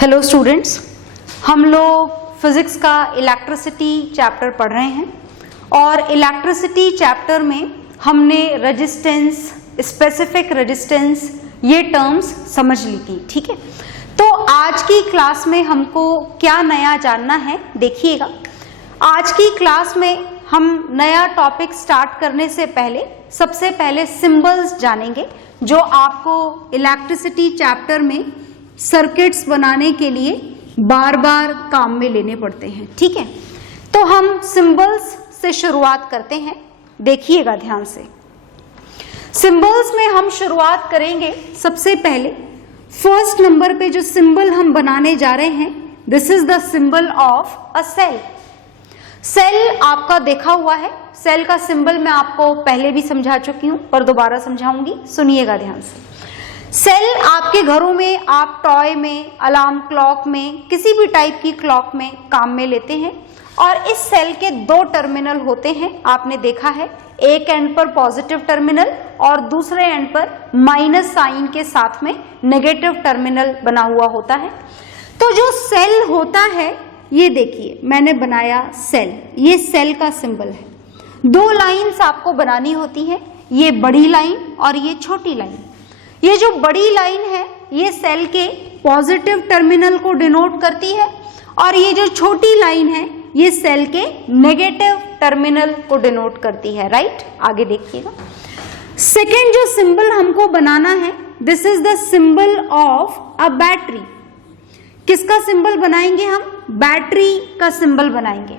Hello students, हम लोग physics का इलेक्ट्रिसिटी चैप्टर पढ़ रहे हैं और इलेक्ट्रिसिटी चैप्टर में हमने रेजिस्टेंस, स्पेसिफिक रेजिस्टेंस, ये टर्म्स समझ ली थी। ठीक है, तो आज की क्लास में हमको क्या नया जानना है देखिएगा। आज की क्लास में हम नया टॉपिक स्टार्ट करने से पहले सबसे पहले सिंबल्स जानेंगे जो आपको इलेक्ट्रिसिटी चैप्टर में सर्किट्स बनाने के लिए बार बार काम में लेने पड़ते हैं। ठीक है, तो हम सिंबल्स से शुरुआत करते हैं, देखिएगा ध्यान से। सिंबल्स में हम शुरुआत करेंगे सबसे पहले फर्स्ट नंबर पे जो सिंबल हम बनाने जा रहे हैं, this is the symbol of a cell. Cell आपका देखा हुआ है, सेल का सिंबल मैं आपको पहले भी समझा चुकी हूं पर दोबारा समझाऊंगी, सुनिएगा ध्यान से। सेल आपके घरों में आप टॉय में, अलार्म क्लॉक में, किसी भी टाइप की क्लॉक में काम में लेते हैं और इस सेल के दो टर्मिनल होते हैं, आपने देखा है। एक एंड पर पॉजिटिव टर्मिनल और दूसरे एंड पर माइनस साइन के साथ में नेगेटिव टर्मिनल बना हुआ होता है। तो जो सेल होता है, ये देखिए मैंने बनाया सेल, ये सेल का सिंबल है। दो लाइंस आपको बनानी होती है, ये बड़ी लाइन और ये छोटी लाइन। ये जो बड़ी लाइन है ये सेल के पॉजिटिव टर्मिनल को डिनोट करती है और ये जो छोटी लाइन है ये सेल के नेगेटिव टर्मिनल को डिनोट करती है। राइट, आगे देखिएगा। सेकेंड जो सिंबल हमको बनाना है, this is the symbol of a battery. किसका सिंबल बनाएंगे हम? बैटरी का सिंबल बनाएंगे।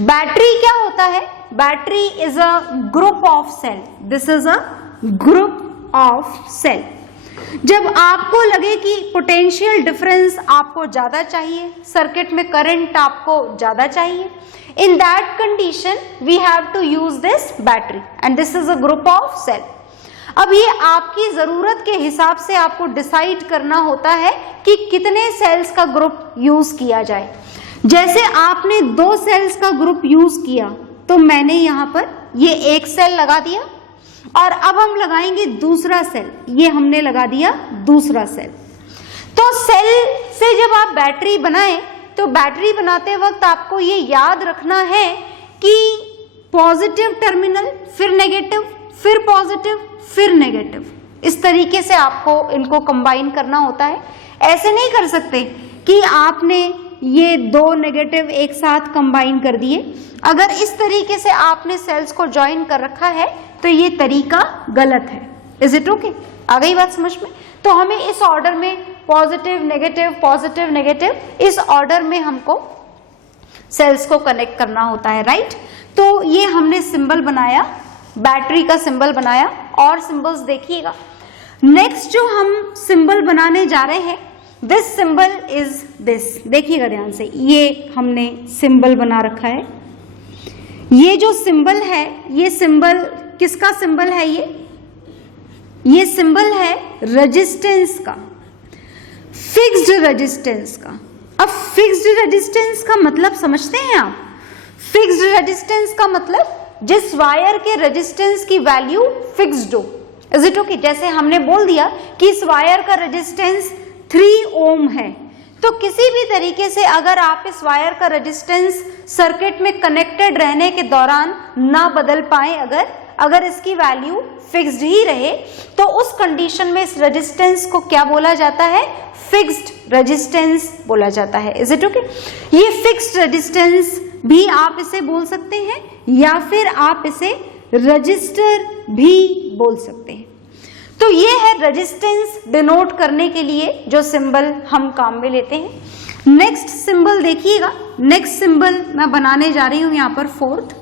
बैटरी क्या होता है? Battery is a group of cell. This is a group of cell. जब आपको लगे कि पोटेंशियल डिफरेंस आपको ज्यादा चाहिए, सर्किट में करंट आपको ज्यादा चाहिए, in that condition we have to use this battery and this is a group of cell. अब ये आपकी जरूरत के हिसाब से आपको डिसाइड करना होता है कि कितने सेल्स का ग्रुप यूज किया जाए। जैसे आपने दो सेल्स का ग्रुप यूज किया तो मैंने यहां पर ये एक सेल लगा दिया और अब हम लगाएंगे दूसरा सेल, ये हमने लगा दिया दूसरा सेल। तो सेल से जब आप बैटरी बनाएं तो बैटरी बनाते वक्त आपको ये याद रखना है कि पॉजिटिव टर्मिनल, फिर नेगेटिव, फिर पॉजिटिव, फिर नेगेटिव, इस तरीके से आपको इनको कंबाइन करना होता है। ऐसे नहीं कर सकते कि आपने ये दो नेगेटिव एक साथ कंबाइन कर दिए। अगर इस तरीके से आपने सेल्स को ज्वाइन कर रखा है तो ये तरीका गलत है। Is it okay? आ गई बात समझ में? तो हमें इस ऑर्डर में पॉजिटिव नेगेटिव, इस ऑर्डर में हमको सेल्स को कनेक्ट करना होता है। राइट, तो ये हमने सिंबल बनाया, बैटरी का सिंबल बनाया। और सिंबल्स देखिएगा। नेक्स्ट जो हम सिंबल बनाने जा रहे हैं, दिस सिंबल इज दिस। देखिएगा ध्यान से, ये हमने सिंबल बना रखा है। ये जो सिंबल है, ये सिंबल किसका सिंबल है? ये सिंबल है रेजिस्टेंस का, फिक्स्ड रेजिस्टेंस का। अब फिक्स्ड रेजिस्टेंस का मतलब समझते हैं आप? फिक्स्ड रेजिस्टेंस का मतलब जिस वायर के रेजिस्टेंस की वैल्यू फिक्स्ड हो। Is it okay? जैसे हमने बोल दिया कि इस वायर का रेजिस्टेंस 3 ओम है, तो किसी भी तरीके से अगर आप इस वायर का रेजिस्टेंस सर्किट में कनेक्टेड रहने के दौरान ना बदल पाए, अगर इसकी वैल्यू फिक्स्ड ही रहे, तो उस कंडीशन में इस रेजिस्टेंस को क्या बोला जाता है? फिक्स्ड रेजिस्टेंस बोला जाता है। Is it okay? ये फिक्स्ड रेजिस्टेंस भी आप इसे बोल सकते हैं या फिर आप इसे रजिस्टर भी बोल सकते हैं। तो ये है रेजिस्टेंस डिनोट करने के लिए जो सिंबल हम काम में लेते हैं। नेक्स्ट सिंबल देखिएगा। नेक्स्ट सिंबल मैं बनाने जा रही हूं यहां पर फोर्थ।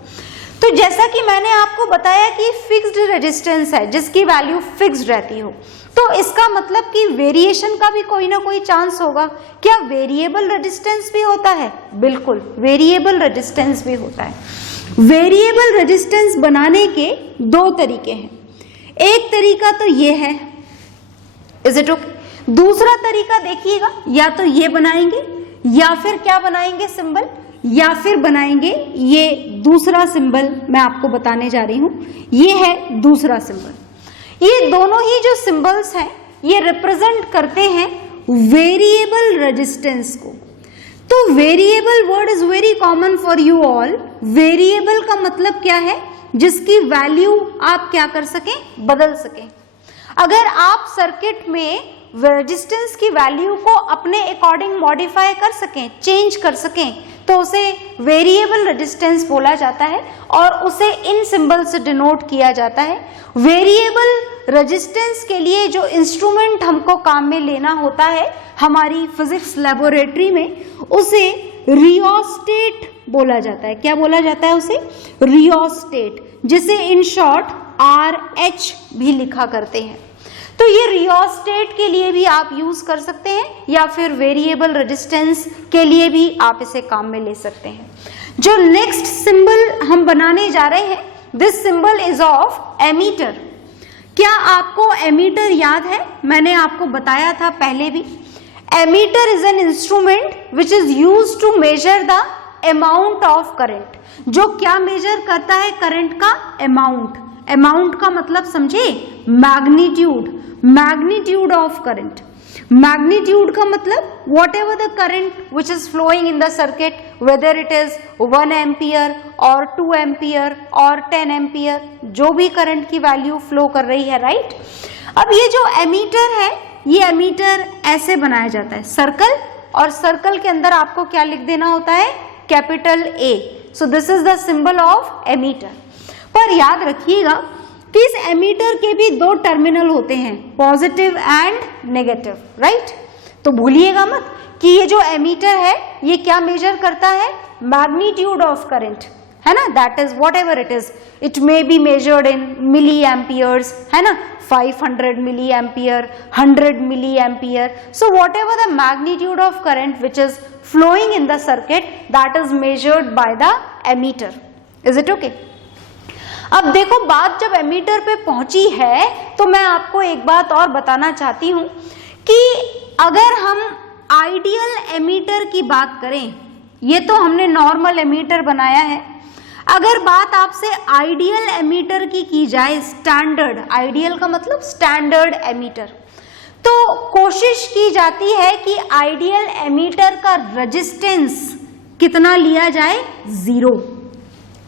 तो जैसा कि मैंने आपको बताया कि फिक्स्ड रेजिस्टेंस है जिसकी वैल्यू फिक्स्ड रहती हो, तो इसका मतलब कि वेरिएशन का भी कोई ना कोई चांस होगा। क्या वेरिएबल रेजिस्टेंस भी होता है? बिल्कुल, वेरिएबल रेजिस्टेंस भी होता है। वेरिएबल रेजिस्टेंस बनाने के दो तरीके हैं। एक तरीका तो ये है, इज इट ओके? दूसरा तरीका देखिएगा, या तो ये बनाएंगे या फिर क्या बनाएंगे सिंबल, या फिर बनाएंगे ये दूसरा सिंबल मैं आपको बताने जा रही हूं। ये है दूसरा सिंबल। ये दोनों ही जो सिंबल्स हैं ये रिप्रेजेंट करते हैं वेरिएबल रेजिस्टेंस को। तो variable word is very common for you all. Variable का मतलब क्या है? जिसकी वैल्यू आप क्या कर सकें, बदल सकें। अगर आप सर्किट में रेजिस्टेंस की वैल्यू को अपने अकॉर्डिंग मॉडिफाई कर सकें, चेंज कर सकें, तो उसे वेरिएबल रेजिस्टेंस बोला जाता है और उसे इन सिंबल से डिनोट किया जाता है। वेरिएबल रेजिस्टेंस के लिए जो इंस्ट्रूमेंट हमको काम में लेना होता है हमारी फिजिक्स लेबोरेटरी में, उसे रियोस्टेट बोला जाता है। क्या बोला जाता है उसे? रियोस्टेट, जिसे इन शॉर्ट RH भी लिखा करते हैं। तो ये रियोस्टेट के लिए भी आप यूज कर सकते हैं या फिर वेरिएबल रेजिस्टेंस के लिए भी आप इसे काम में ले सकते हैं। जो नेक्स्ट सिंबल हम बनाने जा रहे हैं, this symbol is of ammeter. क्या आपको एमीटर याद है? मैंने आपको बताया था पहले भी। Ammeter is an instrument which is used to measure the amount of current. जो क्या मेजर करता है? करंट का अमाउंट। अमाउंट का मतलब समझे? Magnitude, magnitude of current. Magnitude का मतलब whatever the current which is flowing in the circuit, whether it is 1 ampere और 2 एम्पियर और 10 एम्पियर, जो भी करंट की वैल्यू फ्लो कर रही है, राइट। अब ये जो एमीटर है, ये एमीटर ऐसे बनाया जाता है, सर्कल, और सर्कल के अंदर आपको क्या लिख देना होता है? Capital A। So this is the symbol of ammeter. पर याद रखिएगा कि इस एमीटर के भी दो टर्मिनल होते हैं, पॉजिटिव एंड नेगेटिव, राइट। तो भूलिएगा मत कि ये जो एमीटर है ये क्या मेजर करता है? मैग्नीट्यूड ऑफ करंट, है ना। That is whatever it is, it may be measured in milliamperes, है ना, 500 milliampere, 100 milliampere. So whatever the magnitude of current which is flowing in the circuit, that is measured by the ammeter. Is it okay? अब देखो, बात जब ammeter पे पहुंची है तो मैं आपको एक बात और बताना चाहती हूं कि अगर हम आइडियल एमीटर की बात करें, ये तो हमने नॉर्मल एमीटर बनाया है, अगर बात आपसे आइडियल एमीटर की जाए, स्टैंडर्ड, आइडियल का मतलब स्टैंडर्ड एमीटर, तो कोशिश की जाती है कि आइडियल एमीटर का रेजिस्टेंस कितना लिया जाए? 0।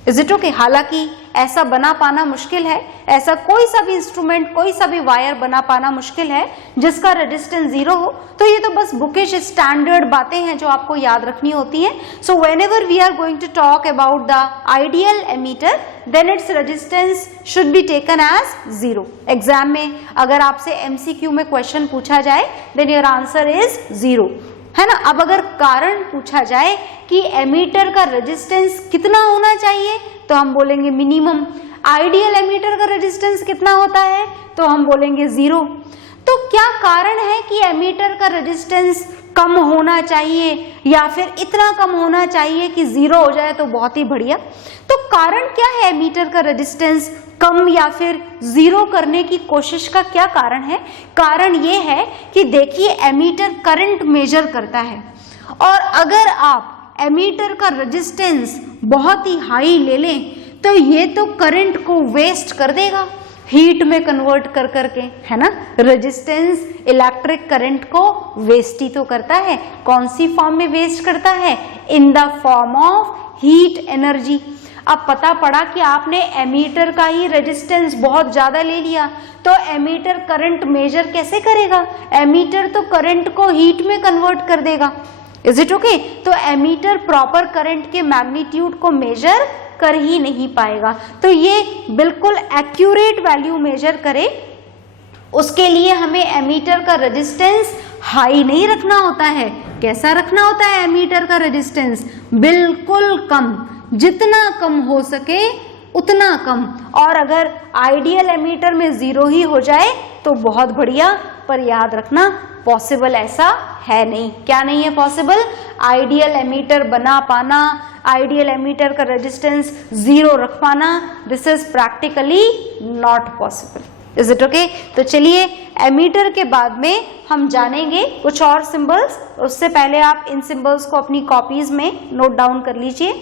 Is it okay? हालांकि ऐसा बना पाना मुश्किल है, ऐसा कोई सा भी इंस्ट्रूमेंट, कोई सा भी वायर बना पाना मुश्किल है जिसका रेजिस्टेंस 0 हो। तो ये तो बस बुकिश स्टैंडर्ड बातें हैं जो आपको याद रखनी होती हैं। So whenever we are going to talk about the ideal ammeter, then its resistance should be taken as 0। Exam में अगर आपसे MCQ में क्वेश्चन पूछा जाए, देन योर आंसर इज 0, है ना। अब अगर कारण पूछा जाए कि एमीटर का रेजिस्टेंस कितना होना चाहिए, तो हम बोलेंगे मिनिमम। आइडियल एमीटर का रेजिस्टेंस कितना होता है, तो हम बोलेंगे 0। तो क्या कारण है कि एमीटर का रेजिस्टेंस कम होना चाहिए या फिर इतना कम होना चाहिए कि 0 हो जाए तो बहुत ही बढ़िया। तो कारण क्या है एमीटर का रेजिस्टेंस कम या फिर 0 करने की कोशिश का? क्या कारण है? कारण ये है कि देखिए, एमीटर करंट मेजर करता है, और अगर आप एमीटर का रेजिस्टेंस बहुत ही हाई ले लें तो ये तो करंट को वेस्ट कर देगा, हीट में कन्वर्ट कर करके, है ना। रेजिस्टेंस इलेक्ट्रिक करंट को वेस्ट ही तो करता है। कौन सी फॉर्म में वेस्ट करता है? In the form of heat energy. अब पता पड़ा कि आपने एमीटर का ही रेजिस्टेंस बहुत ज्यादा ले लिया, तो एमीटर करंट मेजर कैसे करेगा? एमीटर तो करंट को हीट में कन्वर्ट कर देगा। Is it okay? तो एमीटर प्रॉपर करंट के मैग्नीट्यूड को मेजर कर ही नहीं पाएगा। तो ये बिल्कुल एक्यूरेट वैल्यू मेजर करे, उसके लिए हमें एमीटर का रेजिस्टेंस हाई नहीं रखना होता है। कैसा रखना होता है एमीटर का रेजिस्टेंस? बिल्कुल कम, जितना कम हो सके उतना कम। और अगर आइडियल एमीटर में 0 ही हो जाए तो बहुत बढ़िया, पर याद रखना पॉसिबल ऐसा है नहीं। क्या नहीं है पॉसिबल? आइडियल एमीटर बना पाना, आइडियल एमीटर का रेजिस्टेंस 0 रख पाना, this is practically not possible. Is it okay? तो चलिए, एमीटर के बाद में हम जानेंगे कुछ और सिंबल्स। उससे पहले आप इन सिंबल्स को अपनी कॉपीज में नोट डाउन कर लीजिए।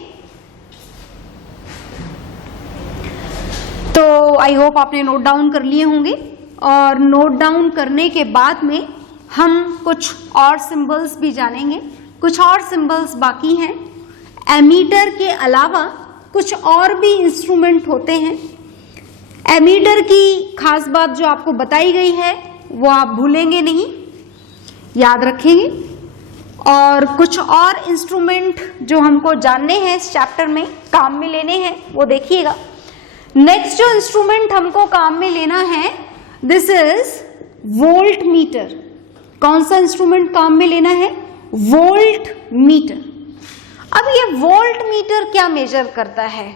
तो आई होप आपने नोट डाउन कर लिए होंगे, और नोट डाउन करने के बाद में हम कुछ और सिंबल्स भी जानेंगे, कुछ और सिंबल्स बाकी हैं। एमीटर के अलावा कुछ और भी इंस्ट्रूमेंट होते हैं। एमीटर की खास बात जो आपको बताई गई है वो आप भूलेंगे नहीं, याद रखेंगे। और कुछ और इंस्ट्रूमेंट जो हमको जानने हैं इस चैप्टर में, काम में लेने हैं, वो देखिएगा। नेक्स्ट जो इंस्ट्रूमेंट हमको काम में लेना है, दिस इज वोल्ट मीटर। कौन सा इंस्ट्रूमेंट काम में लेना है? Volt meter. अब ये वोल्ट मीटर क्या मेजर करता है?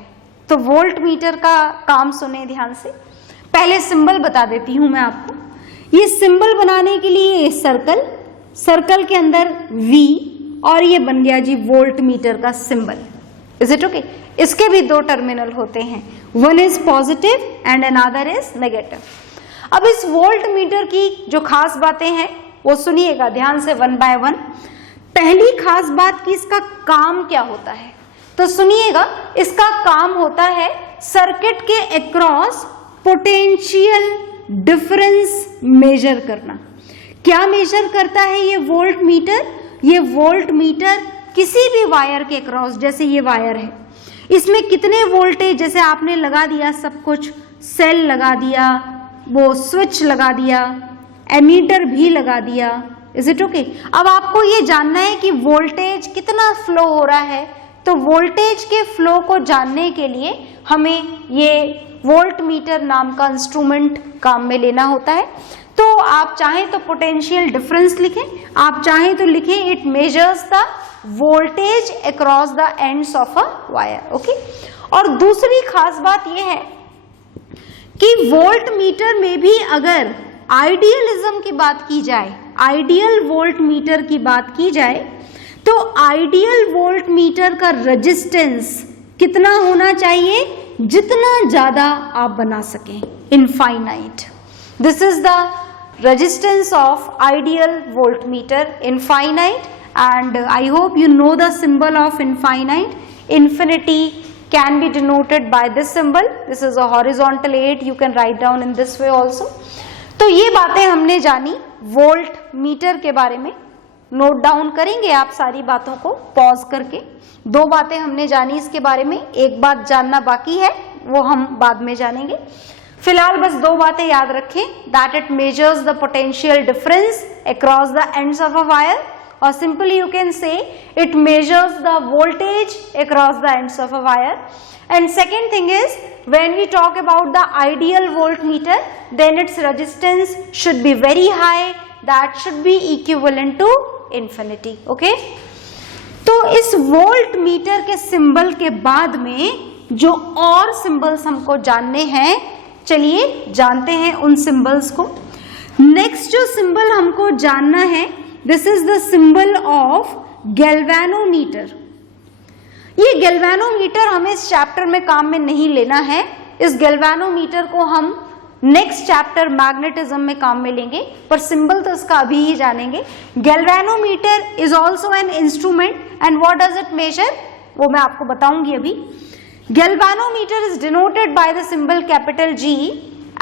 तो वोल्ट मीटर का काम सुने ध्यान से। पहले सिंबल बता देती हूं मैं आपको। ये सिंबल बनाने के लिए सर्कल, सर्कल के अंदर V, और ये बन गया जी वोल्ट मीटर का सिंबल। Is it okay? इसके भी दो टर्मिनल होते हैं, one is positive and another is negative. अब इस वोल्ट मीटर की जो खास बातें हैं वो सुनिएगा ध्यान से, वन बाय वन। पहली खास बात कि इसका काम क्या होता है, तो सुनिएगा। इसका काम होता है सर्किट के अक्रॉस पोटेंशियल डिफरेंस मेजर करना। क्या मेजर करता है ये वोल्ट मीटर? ये वोल्ट मीटर किसी भी वायर के अक्रॉस, जैसे ये वायर है, इसमें कितने वोल्टेज, जैसे आपने लगा दिया सब कुछ, सेल लगा दिया, वो स्विच लगा दिया, एमीटर भी लगा दिया। Is it okay? अब आपको ये जानना है कि वोल्टेज कितना फ्लो हो रहा है, तो वोल्टेज के फ्लो को जानने के लिए हमें ये वोल्ट मीटर नाम का इंस्ट्रूमेंट काम में लेना होता है। तो आप चाहें तो पोटेंशियल डिफरेंस लिखें, आप चाहें तो लिखें it measures the voltage across the ends of a wire. Okay. और दूसरी खास बात यह है कि वोल्ट मीटर में भी अगर आइडियलिज्म की बात की जाए, आइडियल वोल्ट मीटर की बात की जाए, तो आइडियल वोल्ट मीटर का रेजिस्टेंस कितना होना चाहिए? जितना ज्यादा आप बना सकें, infinite. This is the resistance of ideal voltmeter, infinite, and I hope you know the symbol of infinite. Infinity can be denoted by this symbol. This is a horizontal 8, you can write down in this way also. तो ये बातें हमने जानी volt meter के बारे में। Note down करेंगे आप सारी बातों को पॉज करके। दो बातें हमने जानी इसके बारे में, एक बात जानना बाकी है, वो हम बाद में जानेंगे। फिलहाल बस दो बातें याद रखें, that it measures the potential difference across the ends of a wire, और simply you can say it measures the voltage across the ends of a wire. And second thing is, when we talk about the ideal voltmeter, then its resistance should be very high, that should be equivalent to infinity. Okay? तो इस volt meter के symbol के बाद में जो और symbols हमको जानने हैं, चलिए जानते हैं उन सिंबल्स को. नेक्स्ट जो सिंबल हमको जानना है, this is the symbol of galvanometer. ये गैल्वेनोमीटर हमें इस चैप्टर में काम में नहीं लेना है. इस गैल्वेनोमीटर को हम नेक्स्ट चैप्टर मैग्नेटिज्म में काम में लेंगे, पर सिंबल तो इसका अभी ही जानेंगे. Galvanometer is also an instrument and what does it measure, वो मैं आपको बताऊंगी अभी. Galvanometer is denoted by the symbol capital G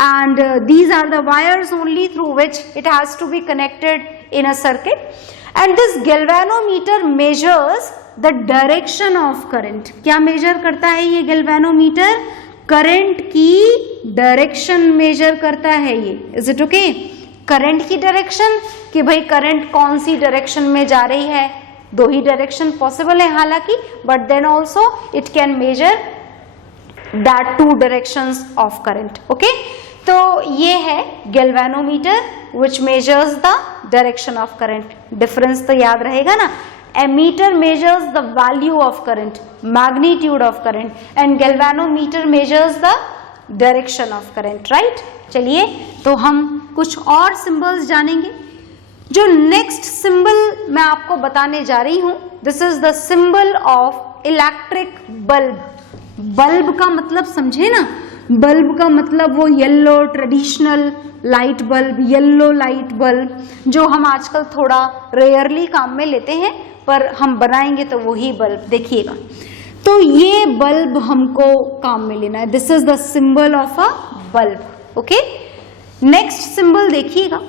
and these are the wires only through which it has to be connected in a circuit, and this galvanometer measures the direction of current. क्या major करता है ये galvanometer? Current की direction measure करता है ये. Is it okay? Current की direction, कि भाई करंट कौन सी डायरेक्शन में जा रही है. दो ही डायरेक्शन पॉसिबल है हालांकि, but then also it can measure that two directions of current. Okay, तो ये है galvanometer which measures the direction of current. Difference तो याद रहेगा ना. Ammeter measures the value of current, magnitude of current, and galvanometer measures the direction of current, right? चलिए, तो हम कुछ और symbols जानेंगे. जो next symbol मैं आपको बताने जा रही हूँ, this is the symbol of electric bulb. Bulb का मतलब समझे ना. बल्ब का मतलब वो yellow traditional light bulb, yellow light bulb, जो हम आजकल थोड़ा रेयरली काम में लेते हैं, पर हम बनाएंगे तो वही बल्ब. देखिएगा, तो ये बल्ब हमको काम में लेना है. This is the symbol of a bulb. Okay, next symbol देखिएगा.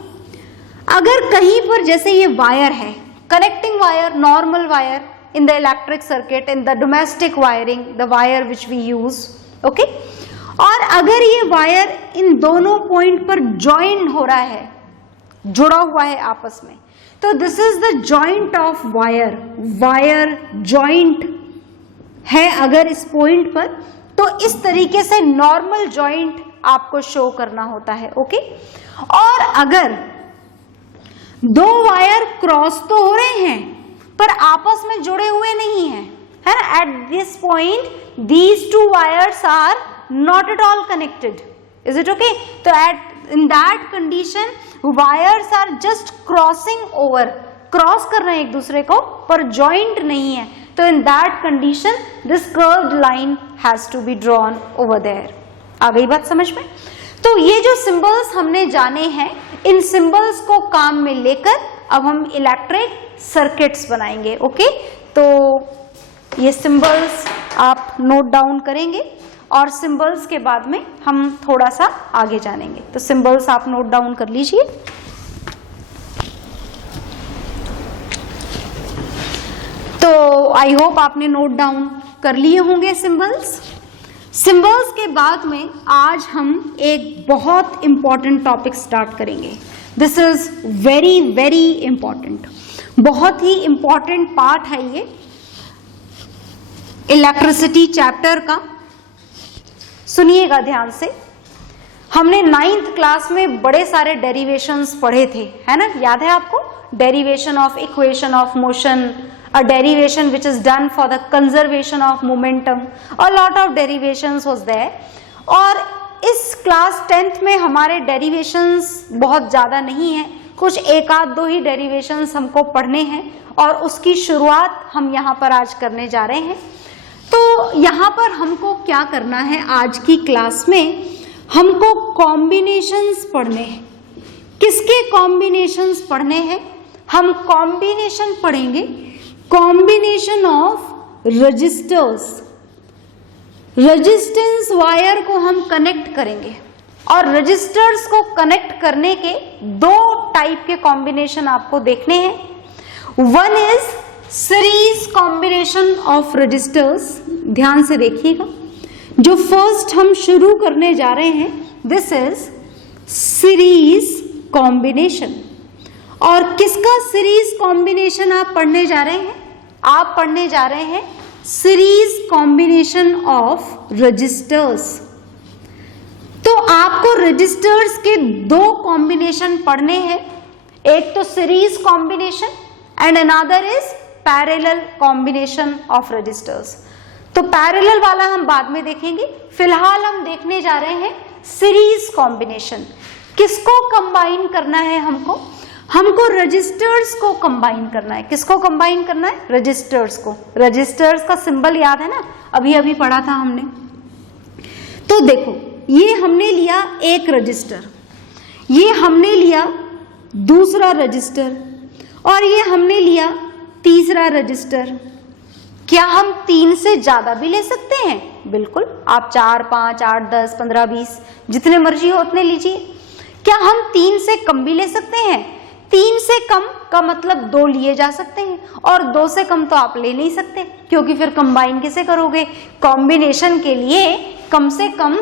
अगर कहीं पर जैसे ये वायर है, connecting wire, normal wire in the electric circuit, in the domestic wiring, the wire which we use, okay, और अगर ये वायर इन दोनों पॉइंट पर ज्वाइन हो रहा है, जुड़ा हुआ है आपस में, तो this is the joint of wire, wire joint है अगर इस पॉइंट पर, तो इस तरीके से नॉर्मल जॉइंट आपको शो करना होता है, ओके। और अगर दो वायर क्रॉस तो हो रहे हैं पर आपस में जुड़े हुए नहीं हैं, है ना, at this point these two wires are not at all connected, is it okay. तो at in that condition wires are just crossing over, cross कर रहे हैं एक दूसरे को पर जॉइंट नहीं है, तो in that condition this curved line has to be drawn over there. आ गई बात समझ में। तो ये जो सिंबल्स हमने जाने हैं, इन सिंबल्स को काम में लेकर अब हम इलेक्ट्रिक सर्किट्स बनाएंगे, ओके। तो ये सिंबल्स आप नोट डाउन करेंगे और सिंबल्स के बाद में हम थोड़ा सा आगे जानेंगे। तो सिंबल्स आप नोट डाउन कर लीजिए। तो आई होप आपने नोट डाउन कर लिए होंगे सिंबल्स। सिंबल्स के बाद में आज हम एक बहुत इंपॉर्टेंट टॉपिक स्टार्ट करेंगे। This is very very important, बहुत ही इंपॉर्टेंट पार्ट है ये इलेक्ट्रिसिटी चैप्टर का। सुनिएगा ध्यान से। हमने 9th क्लास में बड़े सारे डेरिवेशंस पढ़े थे, है ना, याद है आपको? Derivation of equation of motion, a derivation which is done for the conservation of momentum, a lot of derivations was there। और इस क्लास 10th में हमारे डेरिवेशंस बहुत ज़्यादा नहीं है, कुछ एक आध दो ही डेरिवेशंस हमको पढ़ने हैं और उसकी शुरुआत हम यहाँ पर आज करने जा रहे हैं। तो यहाँ पर हमको क्या करना है, आज की क्लास में हमको कॉम्बिनेशंस पढ़ने हैं। किसके कॉम्बिनेशंस पढ़ने हैं? हम कॉम्बिनेशन पढ़ेंगे, combination of resistors. Resistance wire को हम कनेक्ट करेंगे और रजिस्टर्स को कनेक्ट करने के दो टाइप के कॉम्बिनेशन आपको देखने हैं। One is series combination of resistors. ध्यान से देखिएगा, जो फर्स्ट हम शुरू करने जा रहे हैं दिस इज सीरीज कॉम्बिनेशन। और किसका सीरीज कॉम्बिनेशन आप पढ़ने जा रहे हैं? आप पढ़ने जा रहे हैं सीरीज कॉम्बिनेशन ऑफ रजिस्टर्स। तो आपको रजिस्टर्स के दो कॉम्बिनेशन पढ़ने हैं, एक तो series combination and another is parallel combination of resistors. तो पैरेलल वाला हम बाद में देखेंगे, फिलहाल हम देखने जा रहे हैं सीरीज कॉम्बिनेशन। किसको कंबाइन करना है? हमको रजिस्टर्स को कंबाइन करना है। किसको कंबाइन करना है? रजिस्टर्स को। रजिस्टर्स का सिंबल याद है ना, अभी अभी पढ़ा था हमने। तो देखो, ये हमने लिया एक रजिस्टर, ये हमने लिया दूसरा रजिस्टर और ये हमने लिया तीसरा रजिस्टर। क्या हम 3 से ज्यादा भी ले सकते हैं? बिल्कुल, आप 4, 5, 8, 10, 15, 20 जितने मर्जी हो उतने लीजिए। क्या हम 3 से कम भी ले सकते हैं? 3 से कम का मतलब 2 लिए जा सकते हैं और 2 से कम तो आप ले नहीं सकते, क्योंकि फिर कंबाइन कैसे करोगे? कॉम्बिनेशन के लिए कम से कम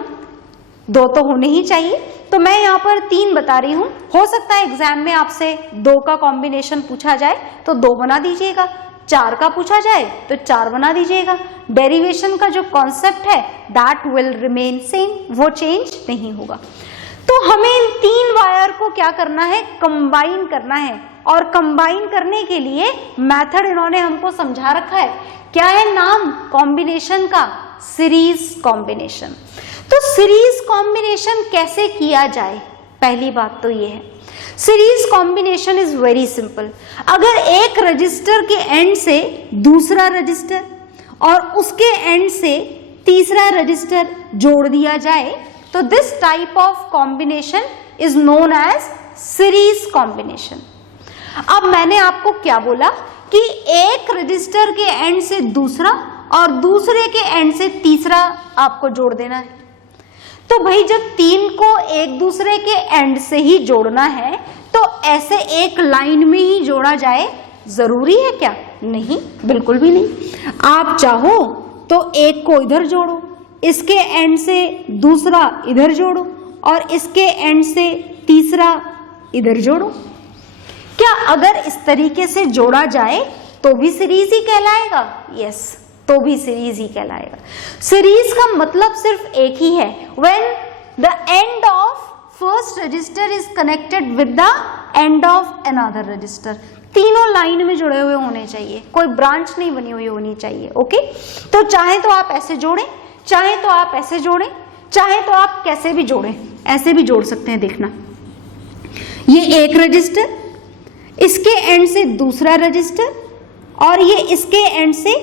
2 तो होने ही चाहिए। तो मैं यहाँ पर 3 बता रही हूँ। हो सकता है एग्जाम में आपसे 2 का कॉम्बिनेशन पूछा जाए तो 2 बना दीजिएगा, 4 का पूछा जाए तो 4 बना दीजिएगा। डेरिवेशन का जो कॉन्सेप्ट है दैट विल रिमेन सेम, वो चेंज नहीं होगा। तो हमें इन 3 वायर को क्या करना है? कंबाइन करना है। और कंबाइन करने के लिए मेथड इन्होंने हमको समझा रखा है। क्या है नाम कॉम्बिनेशन का? Series combination. तो सीरीज कॉम्बिनेशन कैसे किया जाए? पहली बात तो ये है, series combination is very simple. अगर एक रजिस्टर के एंड से दूसरा रजिस्टर और उसके एंड से तीसरा रजिस्टर जोड़ दिया जाए तो this type of combination is known as series combination. अब मैंने आपको क्या बोला कि एक रजिस्टर के एंड से दूसरा और दूसरे के एंड से तीसरा आपको जोड़ देना है। तो भाई जब 3 को एक दूसरे के एंड से ही जोड़ना है तो ऐसे एक लाइन में ही जोड़ा जाए जरूरी है क्या? नहीं, बिल्कुल भी नहीं। आप चाहो तो एक को इधर जोड़ो, इसके एंड से दूसरा इधर जोड़ो और इसके एंड से तीसरा इधर जोड़ो। क्या अगर इस तरीके से जोड़ा जाए तो भी सीरीज ही कहलाएगा? यस, तो भी सीरीज ही कहलाएगा। सीरीज का मतलब सिर्फ एक ही है, when the end of first resistor is connected with the end of another register. तीनों लाइन में जुड़े हुए होने चाहिए, कोई ब्रांच नहीं बनी हुई होनी चाहिए। ओके, तो चाहे तो आप ऐसे जोड़ें, चाहे तो आप ऐसे जोड़ें, चाहे तो आप कैसे भी जोड़ें, ऐसे भी जोड़ सकते हैं। देखना, ये एक रजिस्टर, इसके एंड से दूसरा रजिस्टर और ये इसके एंड से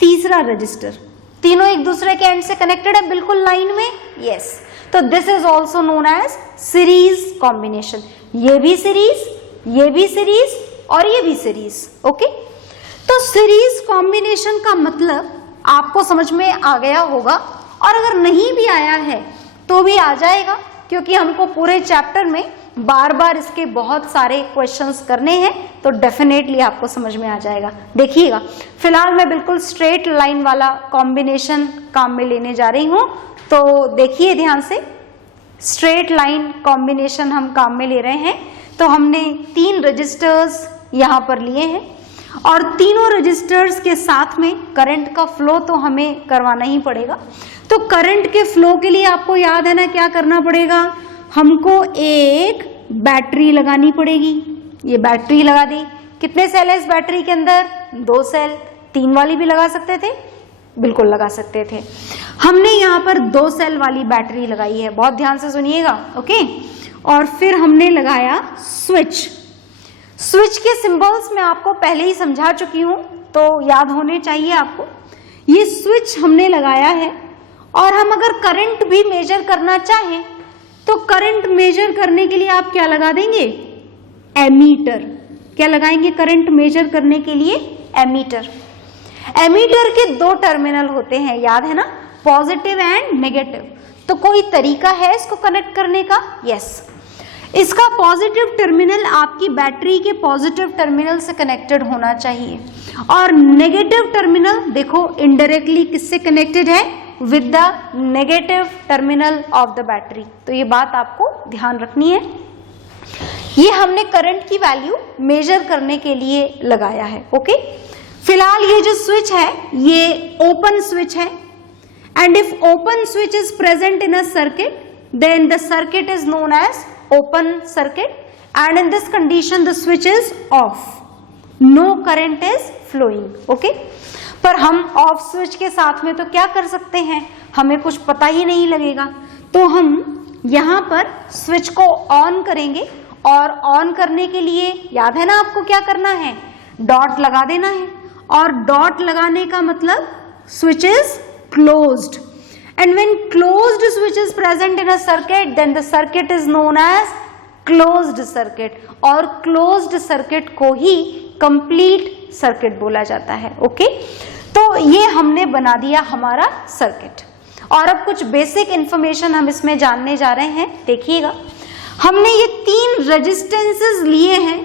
तीसरा रजिस्टर, तीनों एक दूसरे के एंड से कनेक्टेड है बिल्कुल लाइन में। यस, तो this is also known as series combination. ये भी सीरीज, ये भी सीरीज और ये भी सीरीज। ओके, तो सीरीज कॉम्बिनेशन का मतलब आपको समझ में आ गया होगा, और अगर नहीं भी आया है तो भी आ जाएगा, क्योंकि हमको पूरे चैप्टर में बार बार इसके बहुत सारे क्वेश्चंस करने हैं, तो डेफिनेटली आपको समझ में आ जाएगा। देखिएगा, फिलहाल मैं बिल्कुल स्ट्रेट लाइन वाला कॉम्बिनेशन काम में लेने जा रही हूं, तो देखिए ध्यान से। स्ट्रेट लाइन कॉम्बिनेशन हम काम में ले रहे हैं, तो हमने 3 रजिस्टर्स यहाँ पर लिए हैं और तीनों रजिस्टर्स के साथ में करंट का फ्लो तो हमें करवाना ही पड़ेगा। तो करंट के फ्लो के लिए आपको याद है ना क्या करना पड़ेगा? हमको एक बैटरी लगानी पड़ेगी। ये बैटरी लगा दी। कितने सेल है इस बैटरी के अंदर? 2 सेल। 3 वाली भी लगा सकते थे, बिल्कुल लगा सकते थे। हमने यहाँ पर 2 सेल वाली बैटरी लगाई है, बहुत ध्यान से सुनिएगा। ओके, और फिर हमने लगाया स्विच। स्विच के सिंबल्स मैं आपको पहले ही समझा चुकी हूँ, तो याद होने चाहिए आपको। ये स्विच हमने लगाया है, और हम अगर करंट भी मेजर करना चाहें तो करंट मेजर करने के लिए आप क्या लगा देंगे? एमीटर। क्या लगाएंगे करंट मेजर करने के लिए? एमीटर। एमीटर के 2 टर्मिनल होते हैं, याद है ना, पॉजिटिव एंड नेगेटिव। तो कोई तरीका है इसको कनेक्ट करने का? यस, इसका पॉजिटिव टर्मिनल आपकी बैटरी के पॉजिटिव टर्मिनल से कनेक्टेड होना चाहिए, और नेगेटिव टर्मिनल देखो इनडायरेक्टली किससे कनेक्टेड है? With the negative terminal of the battery. तो ये बात आपको ध्यान रखनी है। ये हमने करंट की वैल्यू मेजर करने के लिए लगाया है। ओके, फिलहाल ये जो स्विच है ये ओपन स्विच है, and if open switch is present in a circuit then the circuit is known as open circuit, and in this condition the switch is off, no current is flowing. Okay, पर हम off switch के साथ में तो क्या कर सकते हैं? हमें कुछ पता ही नहीं लगेगा, तो हम यहाँ पर स्विच को ऑन करेंगे, और ऑन करने के लिए याद है ना आपको क्या करना है? डॉट लगा देना है, और डॉट लगाने का मतलब switch is closed, and when closed switch is present in a circuit then the circuit is known as closed circuit, और क्लोज्ड सर्किट को ही कंप्लीट सर्किट बोला जाता है। ओके, तो ये हमने बना दिया हमारा सर्किट, और अब कुछ बेसिक इंफॉर्मेशन हम इसमें जानने जा रहे हैं। देखिएगा, हमने ये 3 रेजिस्टेंसेस लिए हैं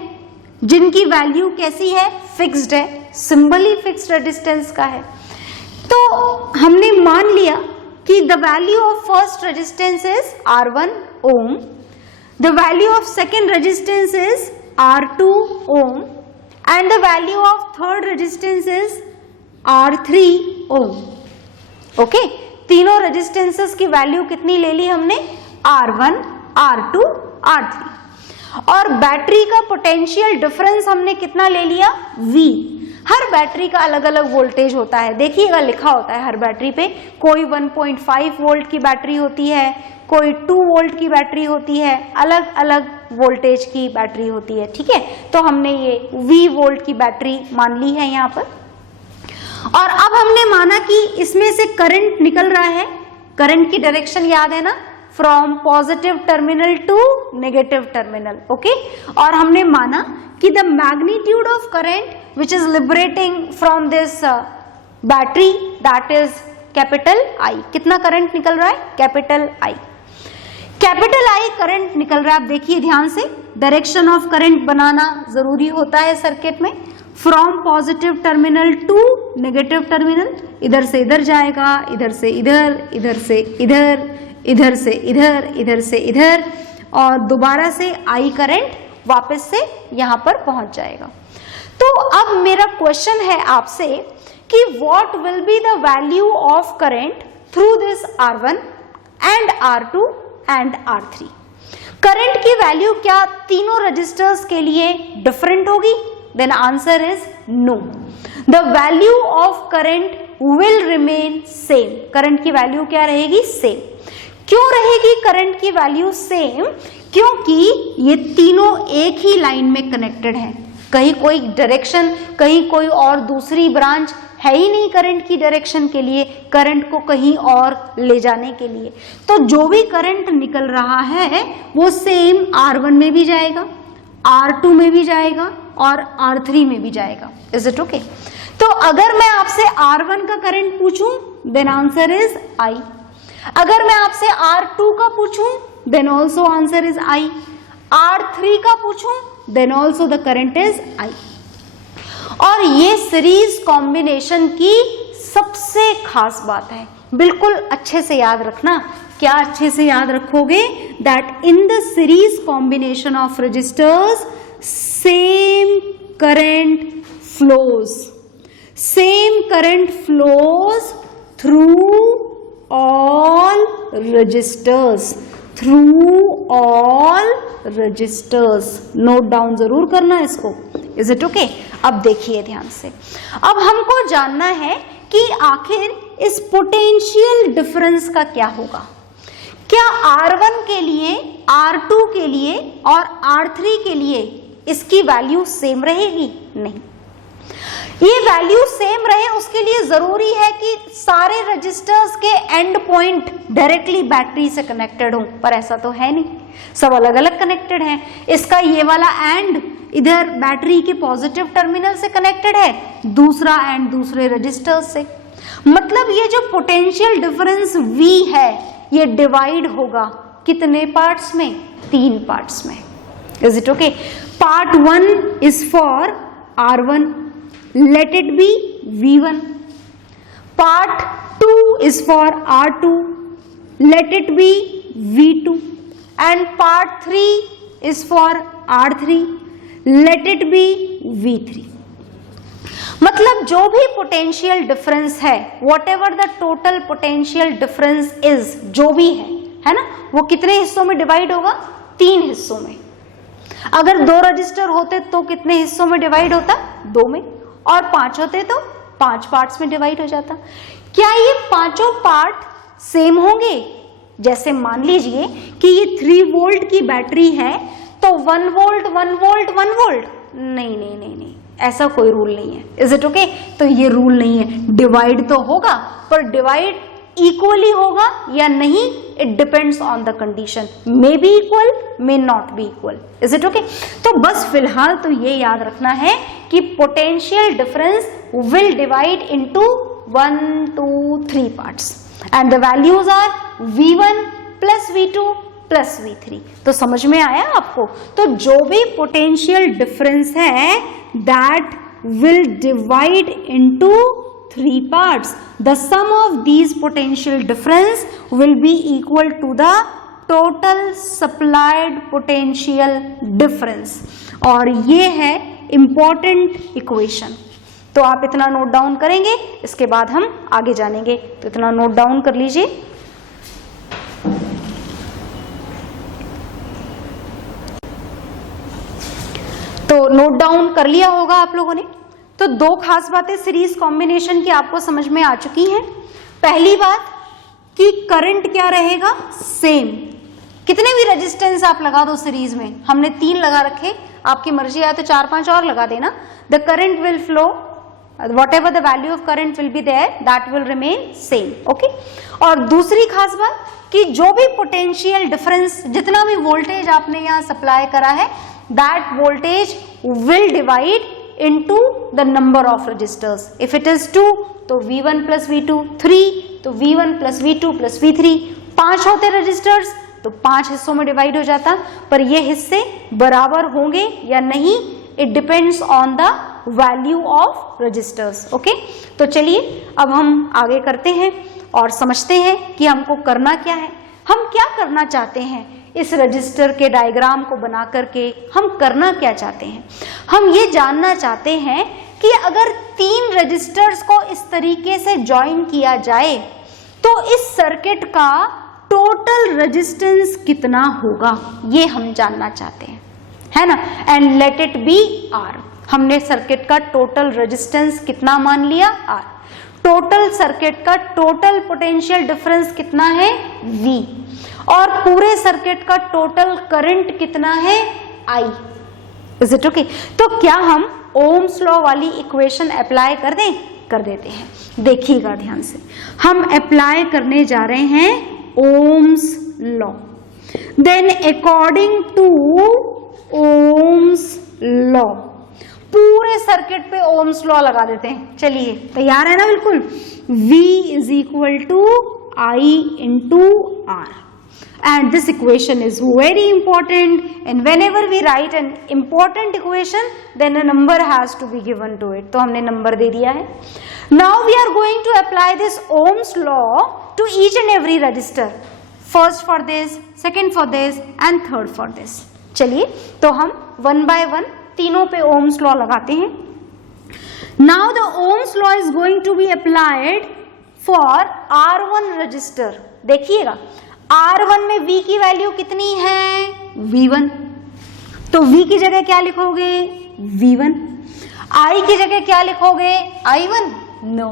जिनकी वैल्यू कैसी है? फिक्स्ड है, सिंबल ही फिक्स्ड रेजिस्टेंस का है। तो हमने मान लिया कि the value of first resistance is R1 ohm, the value of second resistance is R2 ohm, and the value of third resistance is R3 ohm. Okay, तीनों रेजिस्टेंसेस की वैल्यू कितनी ले ली हमने? R1, R2, R3, और battery का potential difference हमने कितना ले लिया? V। हर बैटरी का अलग अलग वोल्टेज होता है, देखिएगा लिखा होता है हर बैटरी पे। कोई 1.5 वोल्ट की बैटरी होती है, कोई 2 वोल्ट की बैटरी होती है, अलग अलग वोल्टेज की बैटरी होती है। ठीक है, तो हमने ये V वोल्ट की बैटरी मान ली है यहाँ पर, और अब हमने माना कि इसमें से करंट निकल रहा है। करंट की डायरेक्शन याद है ना, from positive terminal to negative terminal. Okay, और हमने माना कि the magnitude of current which is liberating from this battery that is capital I। कितना करंट निकल रहा है? Capital I। Capital I current निकल रहा है, आप देखिए ध्यान से, डायरेक्शन ऑफ करंट बनाना जरूरी होता है सर्किट में। From positive terminal to negative terminal, इधर से इधर जाएगा, इधर से इधर, इधर से इधर, इधर से इधर, इधर से इधर, और दोबारा से आई करंट वापस से यहां पर पहुंच जाएगा। तो अब मेरा क्वेश्चन है आपसे कि what will be the value of current through this R1 and R2 and R3। Current की वैल्यू क्या तीनों रजिस्टर्स के लिए डिफरेंट होगी? Then answer is no, the value of current will remain same. Current की वैल्यू क्या रहेगी? Same. क्यों रहेगी करंट की वैल्यू सेम? क्योंकि ये तीनों एक ही लाइन में कनेक्टेड हैं। कहीं कोई डायरेक्शन, कहीं कोई और दूसरी ब्रांच है ही नहीं करंट की डायरेक्शन के लिए, करंट को कहीं और ले जाने के लिए। तो जो भी करंट निकल रहा है वो सेम R1 में भी जाएगा, R2 में भी जाएगा और R3 में भी जाएगा। Is it okay? तो अगर मैं आपसे R1 का करंट पूछूं देन आंसर इज I। अगर मैं आपसे R2 का पूछूं then also answer is I। R3 का पूछूं then also the current is I। और ये सीरीज कॉम्बिनेशन की सबसे खास बात है, बिल्कुल अच्छे से याद रखना। क्या अच्छे से याद रखोगे? That in the series combination of resistors same current flows, same current flows through all resistors, through all resistors. Note down जरूर करना इसको। Is it okay? अब देखिए ध्यान से, अब हमको जानना है कि आखिर इस पोटेंशियल डिफरेंस का क्या होगा। क्या R1 के लिए, R2 के लिए और R3 के लिए इसकी वैल्यू सेम रहेगी? नहीं। ये वैल्यू सेम रहे उसके लिए जरूरी है कि सारे रजिस्टर्स के एंड पॉइंट डायरेक्टली बैटरी से कनेक्टेड हो, पर ऐसा तो है नहीं, सब अलग अलग कनेक्टेड हैं। इसका ये वाला एंड इधर बैटरी के पॉजिटिव टर्मिनल से कनेक्टेड है, दूसरा एंड दूसरे रजिस्टर्स से। मतलब ये जो पोटेंशियल डिफरेंस V है ये डिवाइड होगा कितने पार्ट्स में? 3 पार्ट्स में। Is it okay? Part 1 is for R1, let it be V1. Part 2 is for R2, let it be V2. And part 3 is for R3, let it be V3. मतलब जो भी potential difference है, what ever the total potential difference is, जो भी है ना, वो कितने हिस्सों में डिवाइड होगा? 3 हिस्सों में। अगर 2 रजिस्टर होते तो कितने हिस्सों में डिवाइड होता? 2 में। और 5 होते तो 5 पार्ट्स में डिवाइड हो जाता। क्या ये पांचों पार्ट सेम होंगे? जैसे मान लीजिए कि ये 3 वोल्ट की बैटरी है तो 1 वोल्ट 1 वोल्ट 1 वोल्ट, नहीं नहीं नहीं नहीं, ऐसा कोई रूल नहीं है। Is it okay? तो ये रूल नहीं है। डिवाइड तो होगा पर डिवाइड इक्वली होगा या नहीं, it depends on the condition, may be equal may not be equal. Is it okay? तो बस फिलहाल तो ये याद रखना है कि potential difference will divide into 1 2 3 parts and the values are V1 plus V2 plus V3। तो समझ में आया आपको? तो जो भी पोटेंशियल डिफरेंस है that will divide into 3 parts. The sum of these potential difference will be equal to the total supplied potential difference. और ये है important equation. तो आप इतना नोट डाउन करेंगे, इसके बाद हम आगे जानेंगे। तो इतना नोट डाउन कर लीजिए। तो नोट डाउन कर लिया होगा आप लोगों ने। तो 2 खास बातें सीरीज कॉम्बिनेशन की आपको समझ में आ चुकी हैं। पहली बात कि करंट क्या रहेगा? सेम। कितने भी रेजिस्टेंस आप लगा दो सीरीज में, हमने 3 लगा रखे, आपकी मर्जी आए तो 4-5 और लगा देना। The current will flow, whatever the value of current will be there, that will remain same. Okay? और दूसरी खास बात कि जो भी पोटेंशियल डिफरेंस, जितना भी वोल्टेज आपने यहाँ सप्लाई करा है, that voltage will divide into the number of registers. If it is 2 तो V1 plus V2, 3 तो V1 plus V2 plus V3, 5 होते रजिस्टर्स तो 5 हिस्सों में डिवाइड हो जाता, पर ये हिस्से बराबर होंगे या नहीं, it depends on the value of resistors. Okay, तो चलिए अब हम आगे करते हैं और समझते हैं कि हमको करना क्या है, हम क्या करना चाहते हैं इस रजिस्टर के डायग्राम को बना करके। हम करना क्या चाहते हैं, हम ये जानना चाहते हैं कि अगर 3 रजिस्टर्स को इस तरीके से ज्वाइन किया जाए तो इस सर्किट का टोटल रेजिस्टेंस कितना होगा, ये हम जानना चाहते हैं, है ना। And let it be R। हमने सर्किट का टोटल रेजिस्टेंस कितना मान लिया, R। टोटल सर्किट का टोटल पोटेंशियल डिफरेंस कितना है, V। और पूरे सर्किट का टोटल करंट कितना है, I। Is it okay? तो क्या हम ओम्स लॉ वाली इक्वेशन अप्लाई कर दें? कर देते हैं। देखिएगा ध्यान से, हम अप्लाई करने जा रहे हैं Ohm's law. Then according to Ohm's law पूरे सर्किट पे ओम्स लॉ लगा देते हैं। चलिए, तैयार है ना बिल्कुल। V is equal to I into R। And this equation is very important, and whenever we write an important equation, then a number has to be given to it. तो हमने नंबर दे दिया है। Now we are going to apply this Ohm's law to each and every register. First for this, second for this, and third for this. चलिए, तो हम one by one तीनों पे Ohm's law लगाते हैं। Now the Ohm's law is going to be applied for R1 register. देखिएगा, R1 में V की वैल्यू कितनी है, V1। तो V की जगह क्या लिखोगे, V1। I की जगह क्या लिखोगे, I1। No,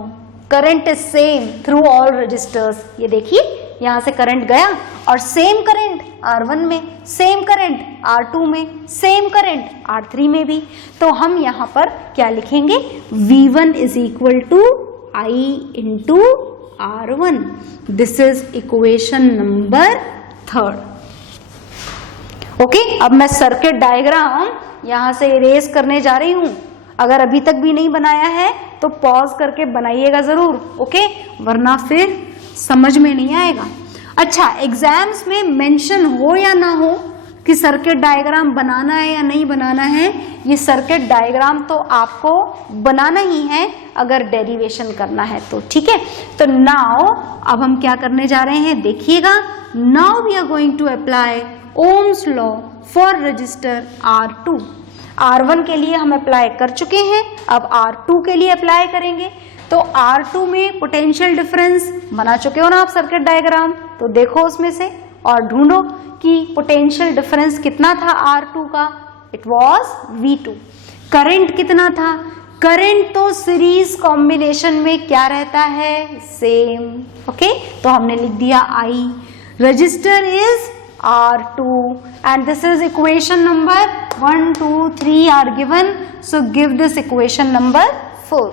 current is same through all resistors. ये देखिए, यहां से करंट गया और सेम करंट R1 में, सेम करंट R2 में, सेम करंट R3 में भी। तो हम यहां पर क्या लिखेंगे, V1 is equal to I into R1। This is equation number 3। Okay, अब मैं सर्किट डायग्राम यहां से इरेज करने जा रही हूं। अगर अभी तक भी नहीं बनाया है तो पॉज करके बनाइएगा जरूर, ओके, वरना फिर समझ में नहीं आएगा। अच्छा, एग्जाम्स में मेंशन हो या ना हो कि सर्किट डायग्राम बनाना है या नहीं बनाना है, ये सर्किट डायग्राम तो आपको बनाना ही है अगर डेरिवेशन करना है तो, ठीक है। तो नाउ अब हम क्या करने जा रहे हैं, देखिएगा। Now we are going to apply Ohm's law for resistor R2। R1 के लिए हम अप्लाई कर चुके हैं, अब R2 के लिए अप्लाई करेंगे। तो R2 में पोटेंशियल डिफरेंस बना चुके हो ना आप सर्किट डायग्राम, तो देखो उसमें से और ढूंढो कि पोटेंशियल डिफरेंस कितना था R2 का, इट वॉज V2। करंट कितना था, करंट तो सीरीज कॉम्बिनेशन में क्या रहता है, सेम। ओके, तो हमने लिख दिया I। Register is R2 and this is equation number 1, 2, 3 are given, so give this equation number 4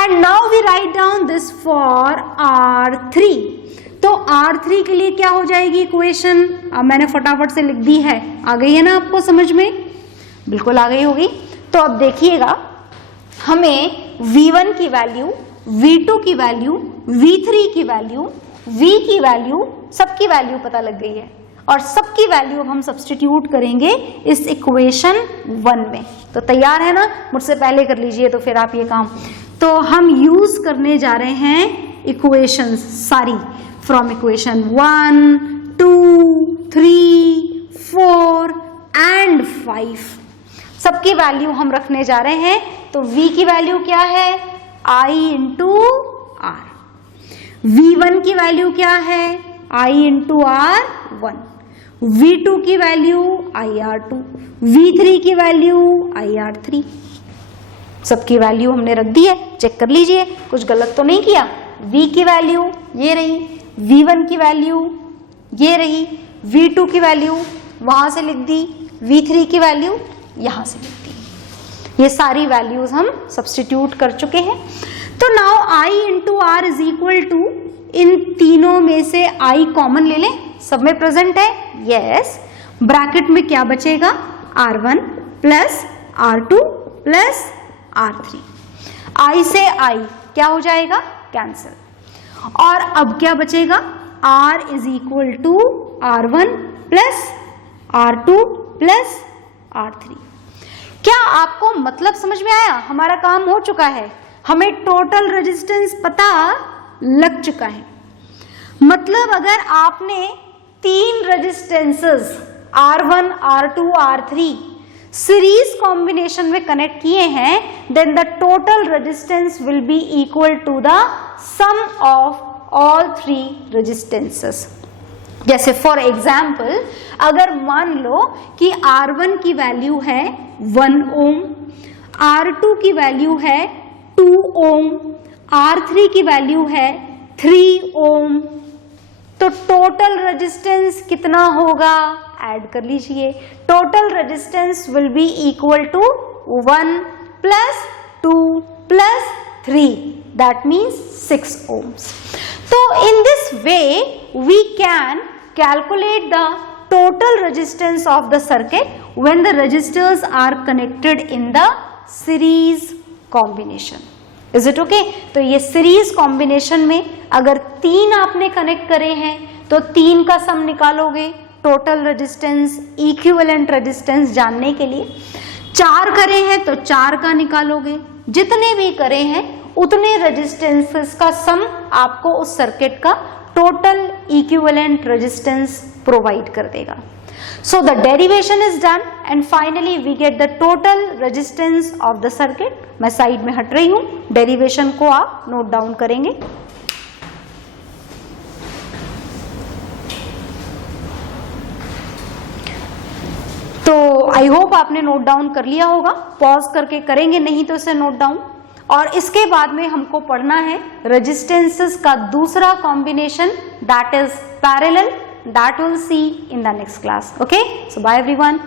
and now we write down this for R3। तो R3 के लिए क्या हो जाएगी इक्वेशन, अब मैंने फटाफट से लिख दी है, आ गई है ना आपको समझ में, बिल्कुल आ गई होगी। तो अब देखिएगा, हमें V1 की वैल्यू, V2 की वैल्यू, V3 की वैल्यू, V की वैल्यू, सबकी वैल्यू पता लग गई है और सबकी वैल्यू अब हम सब्स्टिट्यूट करेंगे इस इक्वेशन 1 में। तो तैयार है ना, मुझसे पहले कर लीजिए तो फिर आप ये काम। तो हम यूज करने जा रहे हैं इक्वेशंस सारी, फ्रॉम इक्वेशन 1, 2, 3, 4 एंड 5 सबकी वैल्यू हम रखने जा रहे हैं। तो V की वैल्यू क्या है, I इंटू R। V1 की वैल्यू क्या है, I इंटू R1। V2 की वैल्यू IR2, V3 की वैल्यू IR3। सबकी वैल्यू हमने रख दी है, चेक कर लीजिए कुछ गलत तो नहीं किया। V की वैल्यू ये रही, V1 की वैल्यू ये रही, V2 की वैल्यू वहां से लिख दी, V3 की वैल्यू यहां से लिख दी। ये सारी वैल्यूज हम सब्स्टिट्यूट कर चुके हैं। तो now I into R is equal to, इन तीनों में से I कॉमन ले लें, सब में प्रेजेंट है, यस। ब्रैकेट में क्या बचेगा, R1 plus R2 plus R3। I से I क्या हो जाएगा, कैंसिल। और अब क्या बचेगा, R is equal to R1 plus R2 plus R3। क्या आपको मतलब समझ में आया? हमारा काम हो चुका है, हमें टोटल रेजिस्टेंस पता लग चुका है। मतलब अगर आपने 3 resistances R1, R2, R3 series combination में कनेक्ट किए हैं, then the total resistance will be equal to the sum of all 3 resistances. जैसे फॉर एग्जाम्पल अगर मान लो कि R1 की वैल्यू है 1 ओम, R2 की वैल्यू है 2 ओम, R3 की वैल्यू है 3 ओम, तो टोटल रेजिस्टेंस कितना होगा? ऐड कर लीजिए। Total resistance will be equal to 1 plus 2 plus 3, that means 6 ohms. So in this way we can calculate the total resistance of the circuit when the resistors are connected in the series combination. Is it okay? तो ये series combination में अगर 3 आपने connect करे हैं तो 3 का सम निकालोगे टोटल रेजिस्टेंस, इक्विवेलेंट रेजिस्टेंस जानने के लिए। 4 करे हैं तो 4 का निकालोगे, जितने भी करे हैं उतने रेजिस्टेंसेस का सम आपको उस सर्किट का टोटल इक्विवेलेंट रेजिस्टेंस प्रोवाइड कर देगा। So the derivation is done and finally we get the total resistance of the circuit. मैं साइड में हट रही हूँ, डेरिवेशन को आप नोट डाउन करेंगे। तो आई होप आपने नोट डाउन कर लिया होगा, पॉज करके करेंगे नहीं तो इसे नोट डाउन। और इसके बाद में हमको पढ़ना है रेजिस्टेंसेस का दूसरा combination, that is parallel, that we'll see in the next class. Okay, so bye everyone.